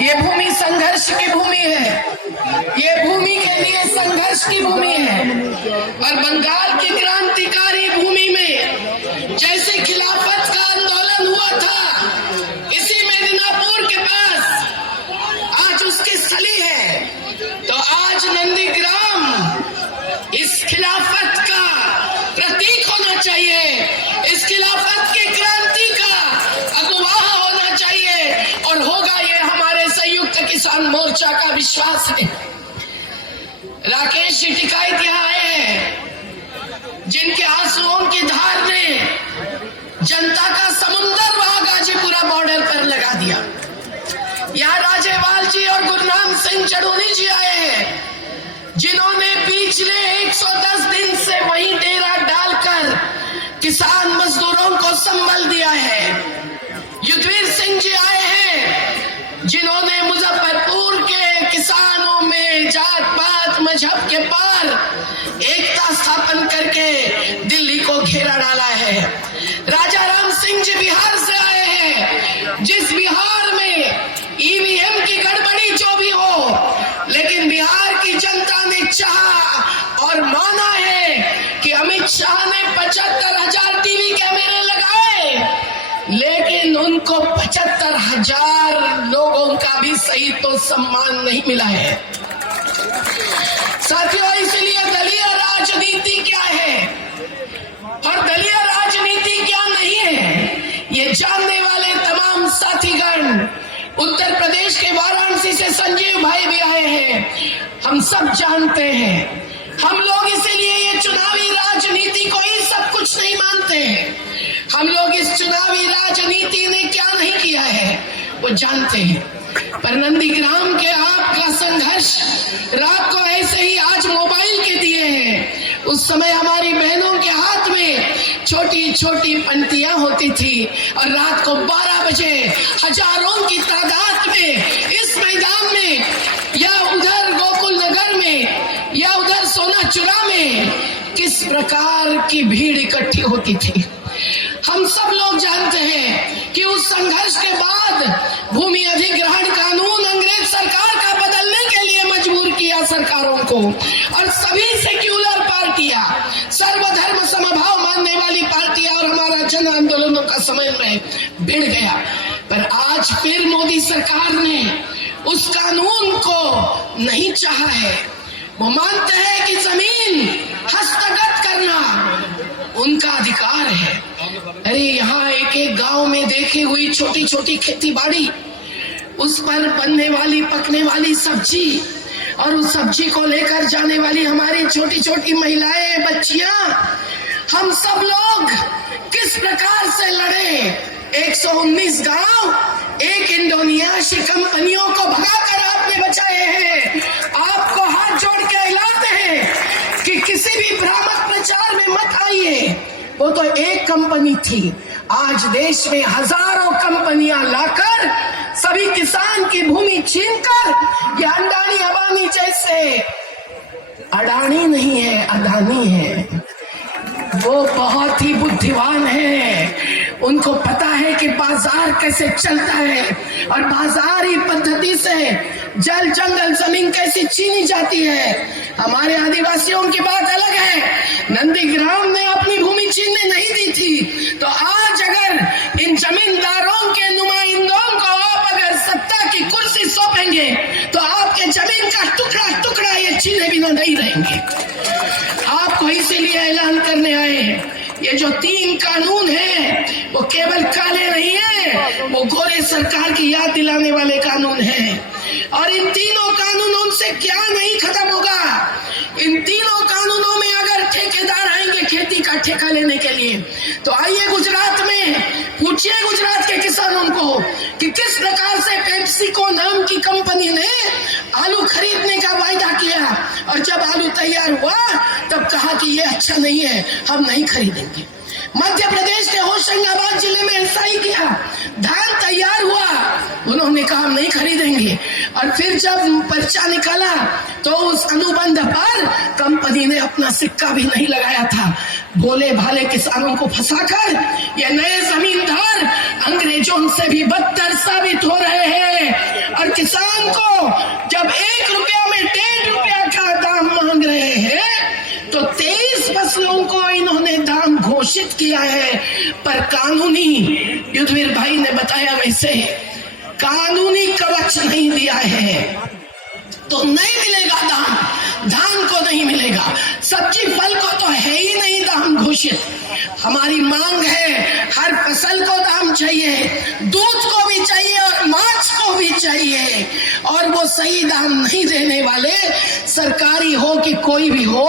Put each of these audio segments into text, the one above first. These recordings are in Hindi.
ये भूमि संघर्ष की भूमि है, ये भूमि के लिए संघर्ष की भूमि है। और बंगाल की क्रांतिकारी भूमि में जैसे खिलाफत का आंदोलन हुआ था, इसी मेदिनीपुर के पास आज उसकी स्थली है। तो आज नंदीग्राम इस खिलाफत का प्रतीक होना चाहिए, इस खिलाफत की क्रांति का अगुवा होना चाहिए, और होगा ये हमारे संयुक्त किसान मोर्चा का विश्वास है। राकेश जी टिकायत यहाँ आए हैं, जिनके आंसुओं की धार ने जनता का समुंदर वहां गाजीपुरा बॉर्डर पर लगा दिया। यहाँ राजेवाल जी और गुरनाम सिंह चढ़ूनी जी आए हैं, जिन्होंने पिछले 110 दिन से वहीं डेरा डालकर किसान मजदूरों को संबल दिया है। युद्धवीर सिंह जी आए हैं, जिन्होंने मुजफ्फरपुर के किसानों में जात पात मजहब के पार एकता स्थापन करके दिल्ली को घेरा डाला है। राजा राम सिंह जी बिहार से आए हैं, जिस बिहार में ईवीएम की गड़बड़ी जो भी हो, लेकिन बिहार की जनता ने चाहा और माना है कि अमित शाह ने 75,000 टीवी कैमरे लगाए, लेकिन उनको 75,000 लोगों का भी सही तो सम्मान नहीं मिला है। साथियों, इसलिए दलीय राजनीति क्या है और दलीय राजनीति क्या नहीं है, ये जानने वाले तमाम साथीगण, उत्तर प्रदेश के वाराणसी से संजीव भाई भी आए हैं, हम सब जानते हैं। हम लोग इसीलिए ये चुनावी राजनीति को ही सब कुछ नहीं मानते हैं। हम लोग इस चुनावी राजनीति ने क्या नहीं किया है वो जानते हैं। पर नंदीग्राम के आपका संघर्ष रात को ऐसे ही आज मोबाइल के दिए हैं, उस समय हमारी बहनों के हाथ में छोटी छोटी पंक्तियां होती थी, और रात को 12 बजे हजारों की तादाद में इस मैदान में या उधर गोकुल नगर में या उधर सोनाचुरा में किस प्रकार की भीड़ इकट्ठी होती थी। हम सब लोग जानते हैं कि उस संघर्ष के बाद भूमि अधिग्रहण कानून अंग्रेज सरकार का बदलने के लिए मजबूर किया सरकारों को, और सभी सेक्युलर पार्टियां, सर्वधर्म समभाव मानने वाली पार्टियां और हमारा जन आंदोलनों का समन्वय भिड़ गया। पर आज फिर मोदी सरकार ने उस कानून को नहीं चाहा है। वो मानते हैं कि जमीन हस्तगत करना उनका अधिकार है। अरे यहाँ एक एक गांव में देखी हुई छोटी छोटी खेती बाड़ी, उस पर बनने वाली पकने वाली सब्जी, और उस सब्जी को लेकर जाने वाली हमारी छोटी छोटी महिलाएं, बच्चियां, हम सब लोग किस प्रकार से लड़े। 119 गांव एक इंडोनेशियाई कंपनियों को भगाकर आपने बचाए हैं। आपको हाथ जोड़ के ऐलान है कि किसी भी भ्रामक प्रचार में मत आइए। वो तो एक कंपनी थी, आज देश में हजारों कंपनियां लाकर सभी किसान की भूमि छीनकर ये अंडानी अंबानी जैसे, अडानी नहीं है अदानी है, वो बहुत ही बुद्धिमान है। उनको पता है कि बाजार कैसे चलता है, और बाजारी पद्धति से जल जंगल जमीन कैसे छीनी जाती है। हमारे आदिवासियों की बात अलग है, नंदीग्राम ने अपनी भूमि छीनने नहीं दी थी। तो आज अगर इन जमींदारों के नुमाइंदों को आप अगर सत्ता की कुर्सी सौंपेंगे, तो आपके जमीन का टुकड़ा टुकड़ा ये छीने बिना नहीं रहेंगे। आपको इसीलिए ऐलान करने आए हैं, ये जो 3 कानून है वो केवल काले नहीं है, वो गोरे सरकार की याद दिलाने वाले कानून हैं। और इन तीनों कानूनों से क्या नहीं खत्म होगा। इन तीनों कानूनों में अगर ठेकेदार आएंगे खेती का ठेका लेने के लिए, तो आइए गुजरात में पूछिए गुजरात के किसानों को कि किस प्रकार से पेप्सिको नाम की कंपनी ने आलू खरीदने का वायदा किया, और जब आलू तैयार हुआ तब कहा कि ये अच्छा नहीं है, हम नहीं खरीदेंगे। मध्य प्रदेश के होशंगाबाद जिले में ऐसा ही किया, धान तैयार हुआ, उन्होंने कहा हम नहीं खरीदेंगे, और फिर जब पर्चा निकाला तो उस अनुबंध पर कंपनी ने अपना सिक्का भी नहीं लगाया था। भोले भाले किसानों को फंसाकर ये नए जमींदार अंग्रेजों से भी बदतर साबित हो रहे हैं, और किसान युद्धवीर भाई ने बताया वैसे कानूनी कवच नहीं दिया है तो नहीं मिलेगा दाम, धान को नहीं मिलेगा, सब्जी फल को तो है ही नहीं दाम घोषित। हमारी मांग है हर फसल को दाम चाहिए, दूध को भी चाहिए और मांस को भी चाहिए, और वो सही दाम नहीं देने वाले सरकारी हो कि कोई भी हो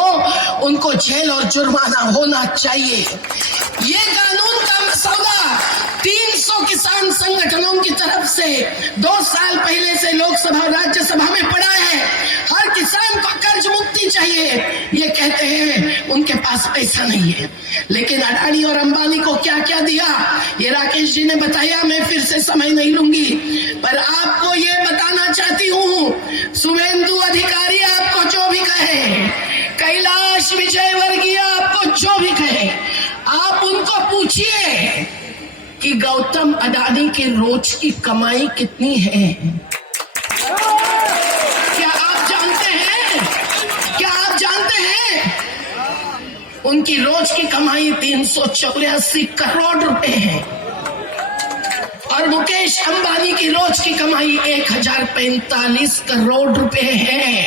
उनको जेल और जुर्माना होना चाहिए। ये कानून का मसौदा 300 किसान संगठनों की तरफ से 2 साल पहले से लोकसभा राज्यसभा में पड़ा है। हर किसान को कर्ज मुक्ति चाहिए। ये कहते हैं उनके पास पैसा नहीं है, लेकिन अडानी और अंबानी को क्या क्या दिया ये राकेश जी ने बताया, मैं फिर से समय नहीं लूंगी, पर आपको ये बताना चाहती हूँ, शुभेंदु अधिकारी आपको जो भी कहे, कैलाश विजयवर्गीय आपको जो भी कहे, आप उनको पूछिए कि गौतम अडानी की रोज की कमाई कितनी है। क्या आप जानते हैं? क्या आप जानते हैं? उनकी रोज की कमाई 384 करोड़ रुपए है और मुकेश अंबानी की रोज की कमाई 1045 करोड़ रुपए है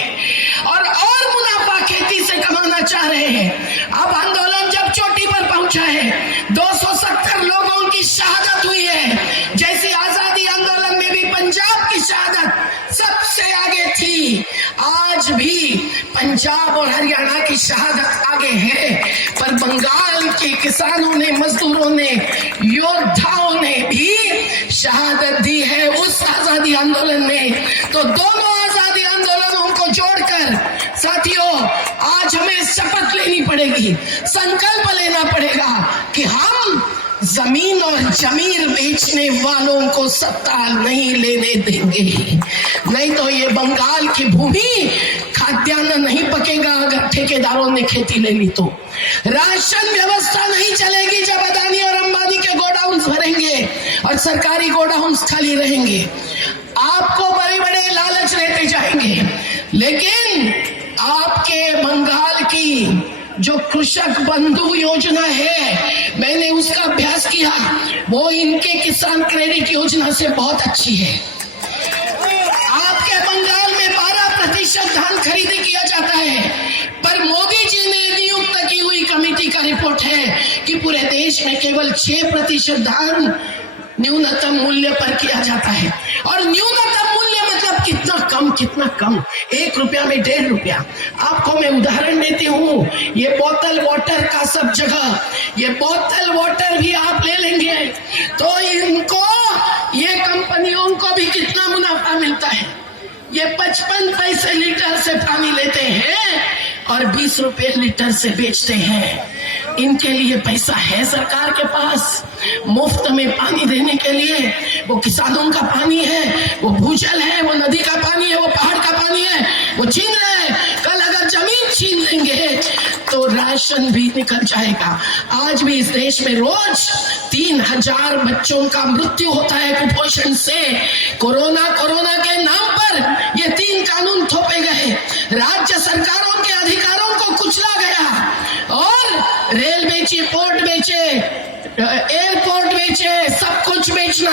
और मुनाफा खेती से कमाना चाह रहे हैं। अब आंदोलन जब चोटी पर पहुंचा है, 270 लोगों की शहादत हुई है, जैसी आजादी आंदोलन में भी पंजाब की शहादत सबसे आगे थी, आज भी पंजाब और हरियाणा की शहादत आगे है, पर बंगाल के किसानों ने, मजदूरों ने, योद्धाओं ने भी शहादत दी है उस आजादी आंदोलन में। तो दोनों आजादी आंदोलनों को जोड़कर साथियों आज हमें शपथ लेनी पड़ेगी, संकल्प लेना पड़ेगा कि हम जमीन और जमीर बेचने वालों को सत्ता नहीं लेने देंगे, नहीं तो ये बंगाल की भूमि खाद्यान्न नहीं पकेगा अगर ठेकेदारों ने खेती ले ली तो। राशन व्यवस्था नहीं चलेगी जब अदानी और अंबानी के गोडाउन भरेंगे और सरकारी गोडाउन खाली रहेंगे। आपको बड़े बड़े लालच रहते जाएंगे, लेकिन आपके बंगाल की जो कृषक बंधु योजना है, मैंने उसका अभ्यास किया, वो इनके किसान क्रेडिट योजना से बहुत अच्छी है। आपके बंगाल में 12% धान खरीदी किया जाता है, पर मोदी जी ने नियुक्त की हुई कमेटी का रिपोर्ट है कि पूरे देश में केवल 6% धान न्यूनतम मूल्य पर किया जाता है। और न्यूनतम मूल्य मतलब कितना कम, कितना कम, 1 रुपया में 1.5 रुपया। आपको मैं उदाहरण देती हूँ, ये बोतल वाटर का सब जगह, ये बोतल वाटर भी आप ले लेंगे तो इनको, ये कंपनियों को भी कितना मुनाफा मिलता है। ये 55 पैसे लीटर से पानी लेते हैं और 20 रुपए लीटर से बेचते हैं। इनके लिए पैसा है सरकार के पास मुफ्त में पानी देने के लिए। वो किसानों का पानी है, वो भूजल है, वो नदी का पानी है, वो पहाड़ का पानी है, वो छीन रहे हैं। कल अगर जमीन छीन लेंगे तो राशन भी निकल जाएगा। आज भी इस देश में रोज 3000 बच्चों का मृत्यु होता है कुपोषण से। कोरोना के नाम पर ये 3 कानून थोपे गए, राज्य सरकारों के अधिकारों को कुचला गया और रेल बेचे, पोर्ट बेचे, एयरपोर्ट बेचे, सब कुछ बेचना।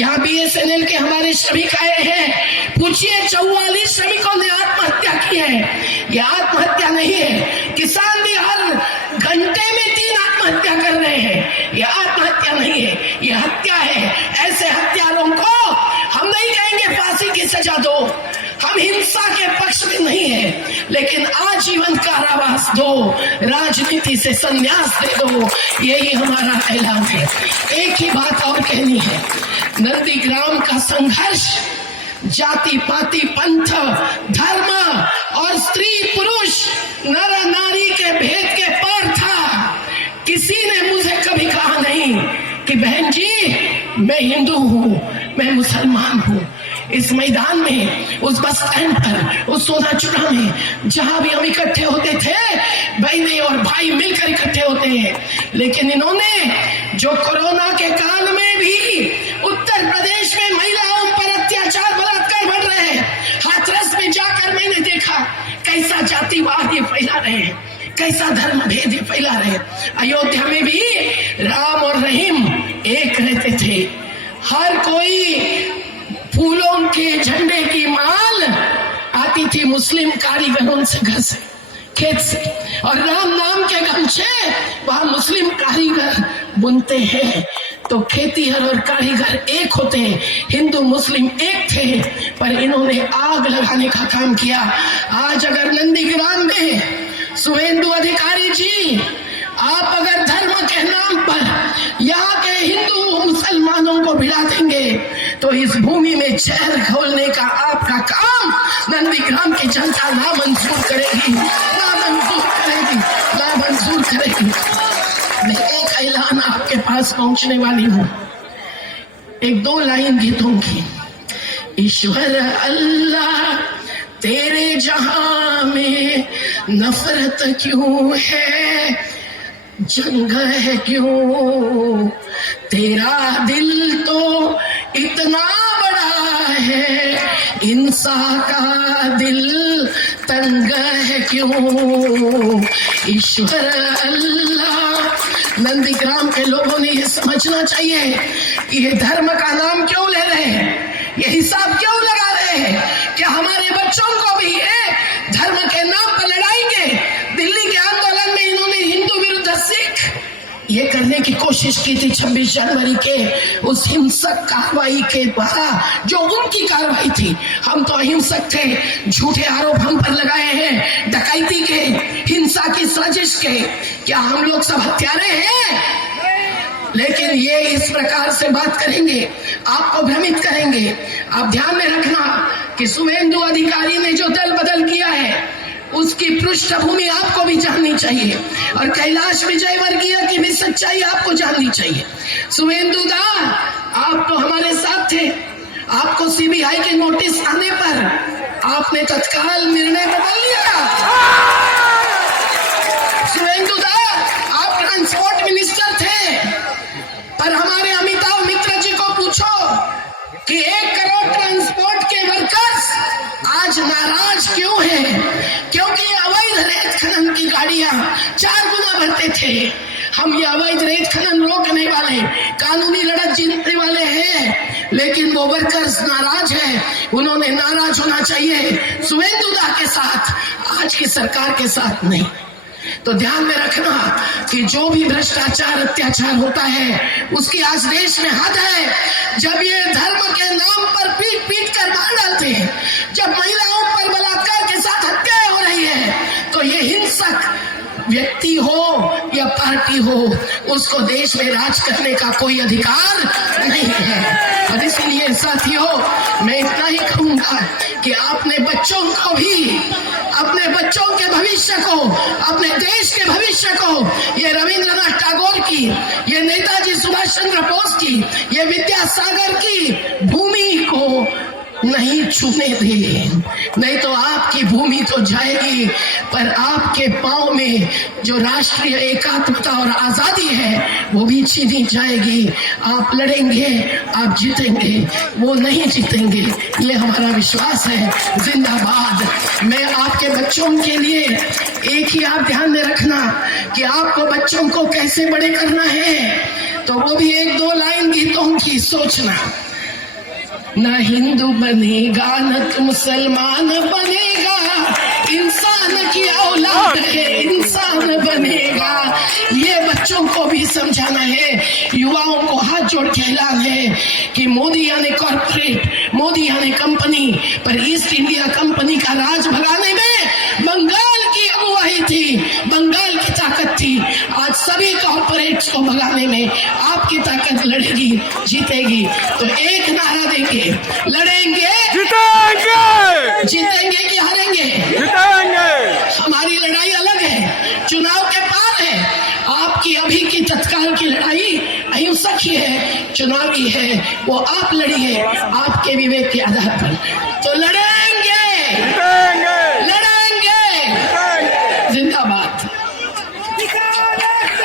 यहाँ BSNL के हमारे श्रमिक आए हैं, पूछिए 44 श्रमिकों ने आत्महत्या की है। ये आत्महत्या नहीं है, किसान भी हर घंटे में 3 आत्महत्या कर रहे हैं। ये आत्महत्या नहीं है, ये हत्या है। ऐसे हत्यारों को हम नहीं कहेंगे फांसी की सजा दो, हम हिंसा के पक्ष में नहीं है, लेकिन आजीवन कारावास दो, राजनीति से संन्यास दे दो, यही हमारा ऐलान है। एक ही बात और कहनी है, नंदीग्राम का संघर्ष जाति पाति पंथ धर्म और स्त्री पुरुष नर नारी के भेद के पार था। किसी ने मुझे कभी कहा नहीं कि बहन जी मैं हिंदू हूँ, मैं मुसलमान हूँ। इस मैदान में, उस बस स्टैंड पर, उस सोनाचूड़ा में, जहां भी हम इकट्ठे होते थे, बहनें और भाई मिलकर इकट्ठे होते हैं। लेकिन इन्होंने जो कोरोना के काल में भी उत्तर प्रदेश में महिलाओं पर अत्याचार बलात्कार बढ़ रहे हैं, हाथरस में जाकर मैंने देखा कैसा जातिवाद ये फैला रहे हैं, कैसा धर्म भेद ये फैला रहे हैं। अयोध्या में भी राम और रहीम एक रहते थे, हर कोई फूलों के झंडे की माल आती थी मुस्लिम कारीगरों से, घर से, खेत से, और राम नाम के गमछे वहां मुस्लिम कारीगर बुनते हैं। तो खेतीहर और कारीगर एक होते हैं, हिंदू मुस्लिम एक थे, पर इन्होंने आग लगाने का काम किया। आज अगर नंदीग्राम में शुभेंदु अधिकारी जी, आप अगर धर्म के नाम पर यहाँ के हिंदू मुसलमानों को भिड़ा देंगे तो इस भूमि में जहर घोलने का आपका काम नंदीग्राम की जनता ना मंजूर करेगी, ना मंजूर करेगी, ना मंजूर करेगी। मैं एक ऐलान आपके पास पहुंचने वाली हूँ, एक 2 लाइन गीतों की। ईश्वर अल्लाह तेरे जहां में नफरत क्यों है, जंग है क्यों, तेरा दिल तो इतना बड़ा है, इंसा का दिल तंग है क्यों। ईश्वर अल्लाह, नंदीग्राम के लोगों ने ये समझना चाहिए कि ये धर्म का नाम क्यों ले रहे हैं, ये हिसाब क्यों लगा रहे हैं कि हमारे बच्चों को भी ये धर्म के नाम पर लड़ाएंगे। दिल्ली के आंदोलन में इन्होंने हिंदू विरुद्ध सिख ये करने की कोशिश की थी 26 जनवरी के उस हिंसक कार्रवाई के द्वारा, जो उनकी कार्रवाई थी। हम तो अहिंसक थे, झूठे आरोप हम पर लगाए हैं, डकैती के, हिंसा की साजिश के। क्या हम लोग सब हत्यारे हैं? लेकिन ये इस प्रकार से बात करेंगे, आपको भ्रमित करेंगे। आप ध्यान में रखना कि शुभेंदु अधिकारी ने जो दल बदल किया है उसकी पृष्ठभूमि आपको भी जाननी चाहिए, और कैलाश विजयवर्गीय की भी सच्चाई आपको जाननी चाहिए। शुभेंदु दा, आप तो हमारे साथ थे, आपको सीबीआई के नोटिस आने पर आपने तत्काल निर्णय बदल लिया। शुभेंदु दा, आप ट्रांसपोर्ट मिनिस्टर थे, पर हमारे अमिताभ मिश्रा जी को पूछो कि 1 करोड़ ट्रांसपोर्ट के वर्कर्स आज नाराज क्यों हैं? क्योंकि अवैध रेत खनन की गाड़ियां 4 गुना बढ़ते थे। हम ये अवैध रेत खनन रोकने वाले, कानूनी लड़त जीतने वाले हैं, लेकिन वो वर्कर्स नाराज हैं। उन्होंने नाराज होना चाहिए शुभेंदु दा के साथ, आज की सरकार के साथ नहीं। तो ध्यान में रखना कि जो भी भ्रष्टाचार अत्याचार होता है उसकी आज देश में हद है। जब ये धर्म के नाम पर पीट पीट कर मार डालते हैं, जब महिलाओं पर बलात्कार के साथ हत्याएं हो रही है, तो ये हिंसक व्यक्ति हो या पार्टी हो, उसको देश में राज करने का कोई अधिकार नहीं है। और इसीलिए साथियों, मैं इतना ही कहूंगा कि आपने बच्चों को भी, अपने बच्चों के भविष्य को, अपने देश के भविष्य को, ये रविंद्रनाथ टैगोर की, ये नेताजी सुभाष चंद्र बोस की, ये विद्यासागर की भूमि को नहीं छूने दे, नहीं तो आपकी भूमि तो जाएगी, पर आपके पांव में जो राष्ट्रीय एकात्मता और आजादी है वो भी छीनी जाएगी। आप लड़ेंगे, आप जीतेंगे, वो नहीं जीतेंगे, ये हमारा विश्वास है। जिंदाबाद। मैं आपके बच्चों के लिए एक ही आप ध्यान में रखना कि आपको बच्चों को कैसे बड़े करना है, तो वो भी 1-2 लाइन गीतों की सोचना। न हिंदू बनेगा न तो मुसलमान बनेगा, इंसान की औलाद है, इंसान बनेगा। ये बच्चों को भी समझाना है, युवाओं को हाथ जोड़ के ऐलान है कि मोदी यानी कॉर्पोरेट, मोदी यानी कंपनी, पर ईस्ट इंडिया कंपनी का राज भगाने में बंगाल की अगुवाई थी, बंगाल की ताकत थी। आज सभी कॉर्पोरेट्स को भगाने में आपकी ताकत लड़ेगी, जीतेगी। तो एक नारा देंगे, लड़ेंगे, जीतेंगे, जीतेंगे कि हारेंगे? जीतेंगे। हमारी लड़ाई अलग है, चुनाव के पार है। आपकी अभी की तत्काल की लड़ाई अहिंसक ही है, चुनावी है, वो आप लड़िए आपके विवेक के आधार पर। तो लड़ेंगे।